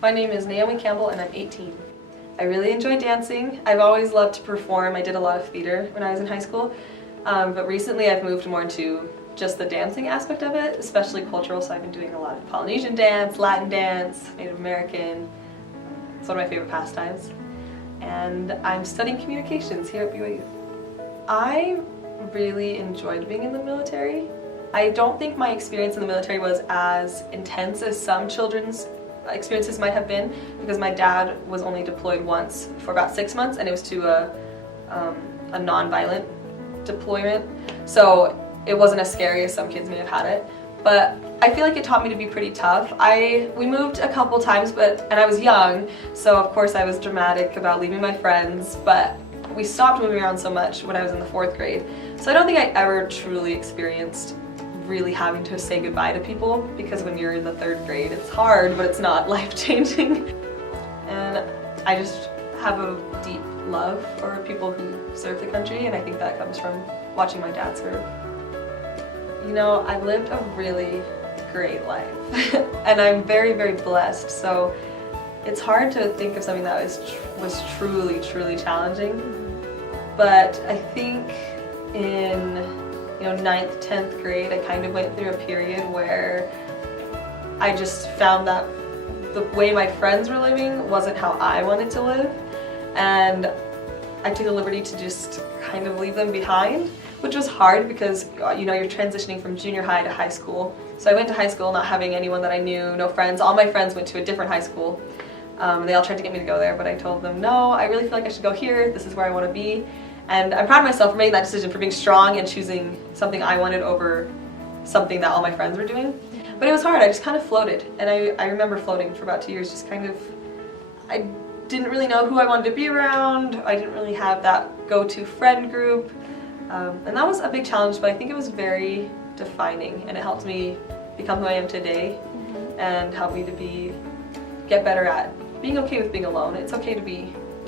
My name is Naomi Campbell and I'm 18. I really enjoy dancing. I've always loved to perform. I did a lot of theater when I was in high school, but recently I've moved more into just the dancing aspect of it, especially cultural, so I've been doing a lot of Polynesian dance, Latin dance, Native American. It's one of my favorite pastimes. And I'm studying communications here at BYU. I really enjoyed being in the military. I don't think my experience in the military was as intense as some children's experiences might have been, because my dad was only deployed once for about 6 months, and it was to a non-violent deployment, so it wasn't as scary as some kids may have had it. But I feel like it taught me to be pretty tough. We moved a couple times, and I was young, so of course I was dramatic about leaving my friends, but we stopped moving around so much when I was in the 4th grade. So I don't think I ever truly experienced really having to say goodbye to people, because when you're in the 3rd grade it's hard, but it's not life-changing. And I just have a deep love for people who serve the country, and I think that comes from watching my dad serve. You know, I've lived a really great life and I'm very, very blessed, so it's hard to think of something that was truly, truly challenging. But I think in 9th, 10th grade, I kind of went through a period where I just found that the way my friends were living wasn't how I wanted to live, and I took the liberty to just kind of leave them behind, which was hard because you're transitioning from junior high to high school. So I went to high school not having anyone that I knew, no friends. All my friends went to a different high school. They all tried to get me to go there, but I told them, no, I really feel like I should go here. This is where I want to be. And I'm proud of myself for making that decision, for being strong and choosing something I wanted over something that all my friends were doing. But it was hard. I just kind of floated. And I remember floating for about 2 years, just kind of, I didn't really know who I wanted to be around. I didn't really have that go-to friend group. And that was a big challenge, but I think it was very defining, and it helped me become who I am today, and helped me to get better at being okay with being alone. It's okay to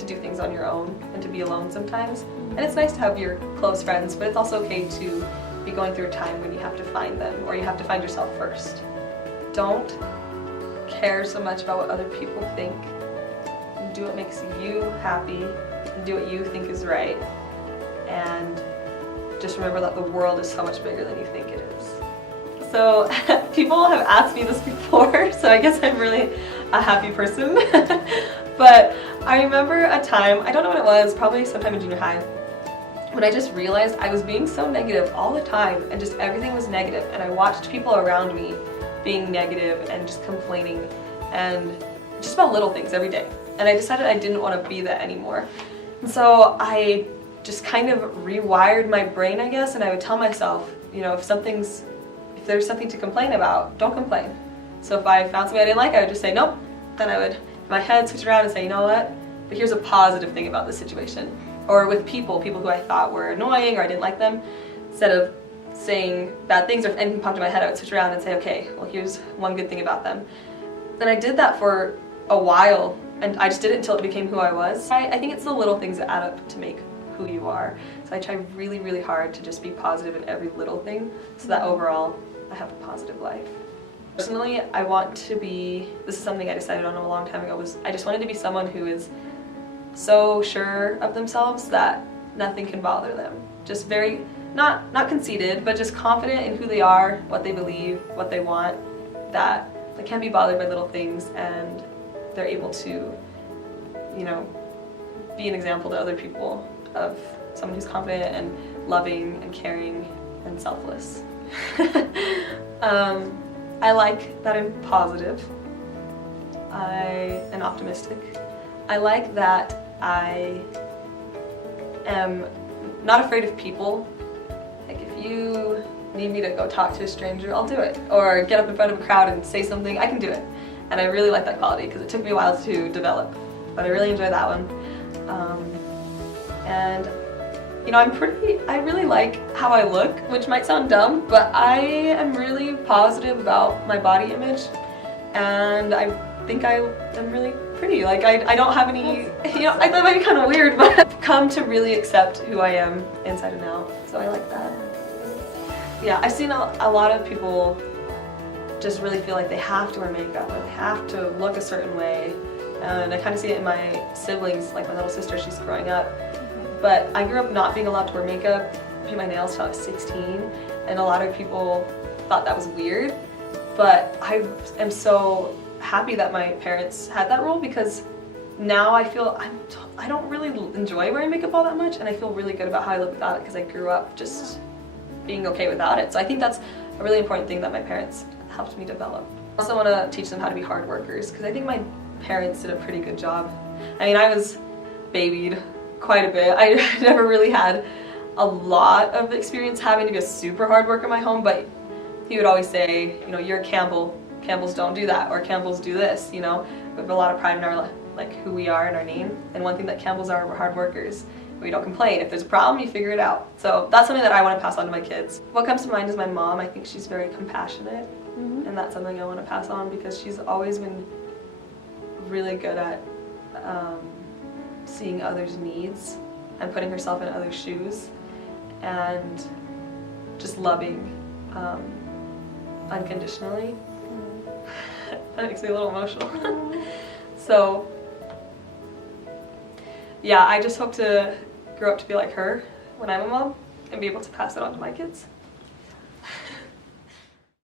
do things on your own and to be alone sometimes. And it's nice to have your close friends, but it's also okay to be going through a time when you have to find them, or you have to find yourself first. Don't care so much about what other people think. Do what makes you happy, and do what you think is right. And just remember that the world is so much bigger than you think it is. So people have asked me this before, so I guess I'm really a happy person. But I remember a time, I don't know when it was, probably sometime in junior high, when I just realized I was being so negative all the time, and just everything was negative, and I watched people around me being negative and just complaining, and just about little things every day. And I decided I didn't want to be that anymore. And so I just kind of rewired my brain, I guess, and I would tell myself, if there's something to complain about, don't complain. So if I found something I didn't like, I would just say nope. Then I would, in my head, switch around and say, you know what, but here's a positive thing about this situation. Or with people who I thought were annoying or I didn't like them, instead of saying bad things, or if anything popped in my head, I would switch around and say, okay, well, here's one good thing about them. And I did that for a while, and I just did it until it became who I was. I think it's the little things that add up to make who you are. So I try really, really hard to just be positive in every little thing, so that overall I have a positive life. Personally, I want to be, this is something I decided on a long time ago, I just wanted to be someone who is so sure of themselves that nothing can bother them. Just very, not conceited, but just confident in who they are, what they believe, what they want, that they can't be bothered by little things, and they're able to, be an example to other people of someone who's confident and loving and caring and selfless. I like that I'm positive and optimistic. I like that I am not afraid of people. Like, if you need me to go talk to a stranger, I'll do it. Or get up in front of a crowd and say something, I can do it. And I really like that quality, because it took me a while to develop. But I really enjoy that one. And I really like how I look, which might sound dumb, but I am really positive about my body image, and I think I am really pretty. Like, I don't have any, I thought it might be kind of weird, but I've come to really accept who I am inside and out, so I like that. Yeah, I've seen a lot of people just really feel like they have to wear makeup or they have to look a certain way. And I kind of see it in my siblings, like my little sister, she's growing up. But I grew up not being allowed to wear makeup, paint my nails till I was 16, and a lot of people thought that was weird. But I am so happy that my parents had that rule, because now I feel I don't really enjoy wearing makeup all that much, and I feel really good about how I look without it because I grew up just being okay without it. So I think that's a really important thing that my parents helped me develop. I also want to teach them how to be hard workers, because I think my parents did a pretty good job. I mean, I was babied quite a bit. I never really had a lot of experience having to be a super hard worker in my home, but he would always say, you know, you're a Campbell. Campbells don't do that, or Campbells do this, you know. We have a lot of pride in our, like, who we are and our name, and one thing that Campbells are, we're hard workers. We don't complain. If there's a problem, you figure it out. So that's something that I want to pass on to my kids. What comes to mind is my mom. I think she's very compassionate, and that's something I want to pass on, because she's always been really good at seeing others' needs and putting herself in others' shoes, and just loving unconditionally. That makes me a little emotional. So yeah, I just hope to grow up to be like her when I'm a mom and be able to pass it on to my kids.